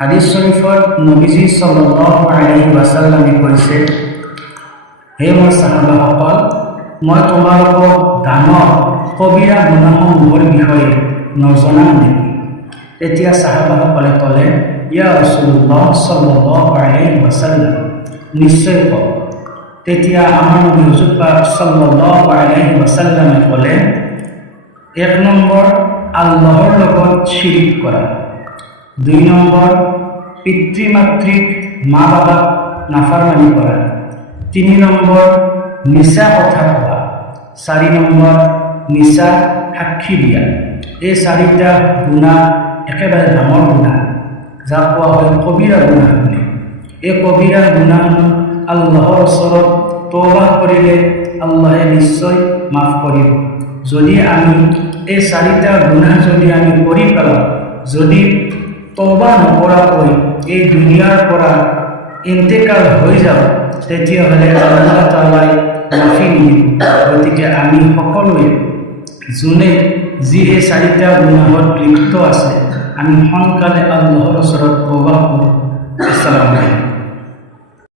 হাদিস শৰীফত নবীজি সাল্লাল্লাহু আলাইহি ওয়াসাল্লামে কৈছে, হে মোৰ সাহাবাসকল, মই তোমালোকক ডাঙৰ কবিৰা গুনাহসমূহৰ বিষয়ে নজনাম নেকি? তেতিয়া সাহাবাসকলে ক'লে, ইয়া ৰাসূলুল্লাহ সাল্লাল্লাহু আলাইহি ওয়াসাল্লাম, নিশ্চয় কওক। তেতিয়া আমাৰ নবী হুজুৰ পাক সাল্লাল্লাহু আলাইহি ওয়াসাল্লামে ক'লে, ১ নম্বৰ আল্লাহৰ লগত শিৰিক কৰা, ২ নম্বৰ পিতৃ মাতৃক মা বাবাক নাফাৰমানি কৰা, ৩ নম্বৰ মিছা কথা কোৱা, ৪ নম্বৰ মিছা সাক্ষী দিয়া। এই ৪টা গুনাহ একেবাৰে ডাঙৰ গুনাহ, যাক কোৱা হয় কবিৰা গুনাহ বুলি। এই কবিৰা গুনাহসমূহ আল্লাহৰ ওচৰত তওবা কৰিলে আল্লাহে নিশ্চয় মাফ কৰিব। যদি আমি এই ৪টা গুনাহ যদি আমি কৰি পেলাওঁ, যদি তওবা নকৰাকৈ এই দুনিয়াৰ পৰা ইন্তেকাল হৈ যাওঁ, তেতিয়াহ'লে আল্লাহ তাআলাই মাফি নিদিব। গতিকে আমি সকলোৱে যোনে যি এই ৪টা গুনাহত লিপ্ত আছে, আমি সোনকালে আল্লাহৰ ওচৰত তওবা কৰোঁ। আসসালামু আলাইকুম।